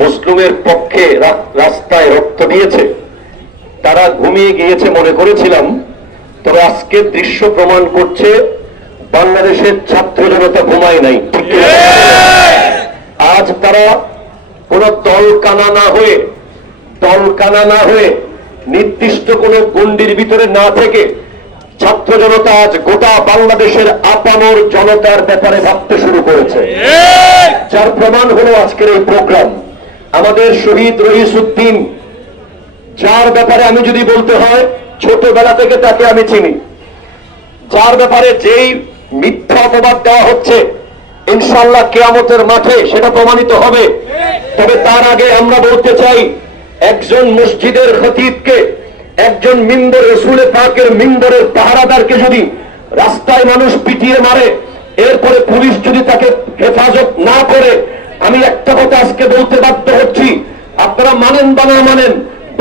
মুসলিমের পক্ষে রাস্তায় রক্ত দিয়েছে। তারা ঘুমিয়ে গিয়েছে মনে করেছিলাম। তবে আজকে দৃশ্য প্রমাণ করছে বাংলাদেশের ছাত্র জনতা ঘুমায় নাই? আজ তারা কোন দল কানা না হয়ে দল কানা না হয়ে নির্দিষ্ট কোন গণ্ডির ভিতরে না থেকে ছাত্র জনতা আজ গোটা বাংলাদেশের আপানোর জনতার ব্যাপারে ভাবতে শুরু করেছে। যার প্রমাণ হলো আজকের এই প্রোগ্রাম। আমাদের শহীদ রহিসুদ্দিন যার ব্যাপারে আমি যদি বলতে হয়, ছোটবেলা থেকে তাকে আমি চিনি। যার ব্যাপারে যেই মিথ্যা অপবাদ দেওয়া হচ্ছে ইনশাল্লাহ কেয়ামতের মাঠে সেটা প্রমাণিত হবে। তবে তার আগে আমরা বলতে চাই, একজন মসজিদের খতিবকে, একজন মিম্বর রসুলে পাকের মিম্বরের পাহারাদারকে যদি রাস্তায় মানুষ পিটিয়ে মারে, এরপরে পুলিশ যদি তাকে হেফাজত না করে, আমি একটা কথা আজকে বলতে বাধ্য মানেন বা না মানেন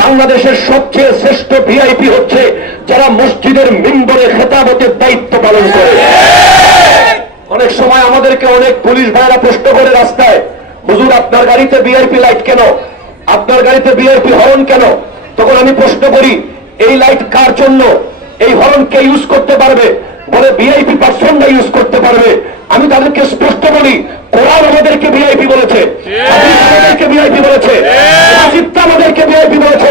বাংলাদেশের সবচেয়ে শ্রেষ্ঠ ভিআইপি হচ্ছে যারা মসজিদের মিম্বরে খেতাবতের দায়িত্ব পালন করে। অনেক সময় আমাদেরকে অনেক পুলিশ ভাইরা প্রশ্ন করে রাস্তায় হুজুর আপনার গাড়িতে বিআইপি লাইট কেন? আপনার গাড়িতে বিআইপি হরন কেন? তখন আমি প্রশ্ন করি এই লাইট কার জন্য? এই হরন কে ইউজ করতে পারবে? বলে ভিআইপি পার্সনরা ইউজ করতে পারবে। আমি তাদেরকে স্পষ্ট বলি কোরআন আমাদেরকে ভিআইপি বলেছে। আমাদেরকে ভিআইপি বলেছে। রাজিত্ব আমাদেরকে ভিআইপি বলেছে।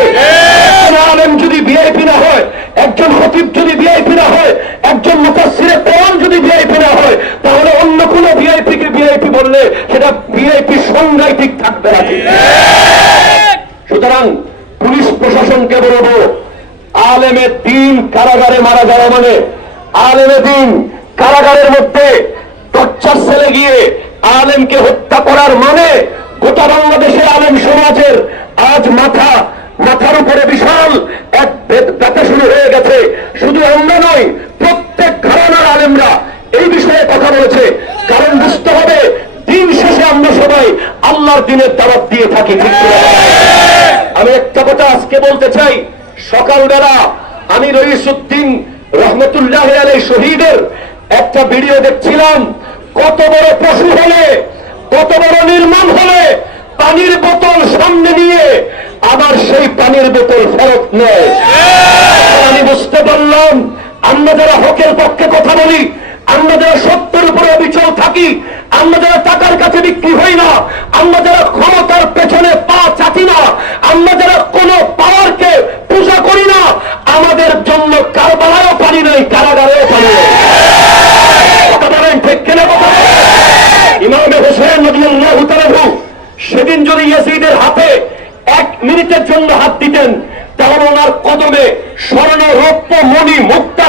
আলেম যদি ভিআইপি না হয় একজন হতিব যদি ভিআইপি না হয় একজন মুখাসিরে কোরআন যদি ভিআইপি না হয় তাহলে অন্য কোন ভিআইপি কে ভিআইপি বললে সেটা ভিআইপি সংজ্ঞায় ঠিক থাকবে না সুতরাং পুলিশ প্রশাসনকে বলব আলেমের দিন কারাগারে মারা যাওয়া মানে আলেমের দিন কারাগারের মধ্যে টর্চার সেলে গিয়ে আলেমকে হত্যা করার মানে গোটা বাংলাদেশের আলেম সমাজের আজ মাথা, মাথার উপরে বিশাল এক ব্যথা শুরু হয়ে গেছে। শুধু আমরা নয় প্রত্যেক ঘরানার আলেমরা এই বিষয়ে কথা বলেছে। কারণ বুঝতে হবে, দিন শেষে আমরা সবাই আল্লাহর দিনের দাওয়াত দিয়ে থাকি আমি একটা কথা আজকে বলতে চাই। সকালবেলা আমি রইসুদ্দিন রহমতুল্লাহ আলাই শহীদের একটা ভিডিও দেখছিলাম। কত বড় পশু হলে কত বড় নির্মাণ হলে পানির বোতল সামনে নিয়ে আবার সেই পানির বোতল ফেরত নেয়। আমি বুঝতে পারলাম, আমরা যারা হকের পক্ষে কথা বলি, আমরা যারা সত্যের উপরে অবিচল থাকি, আমরা যারা টাকার কাছে বিক্রি হই না, আমরা যারা ক্ষমতার পেছনে পা চাটি না, আমরা যারা কোন পাওয়ারকে পূজা করি না, আমাদের জন্য কারবালায়ও পারি নাই কারাগারেও পারি নাই কথা বলেন ঠিক কিনা কথা বলেন? ইমামে হোসেন নজরুল্লাহ তালাহু সেদিন যদি ইয়াসিদের হাতে এক মিনিটের জন্য হাত দিতেন তাহলে ওনার কদমে স্বর্ণ রৌপ্য মণি মুক্তা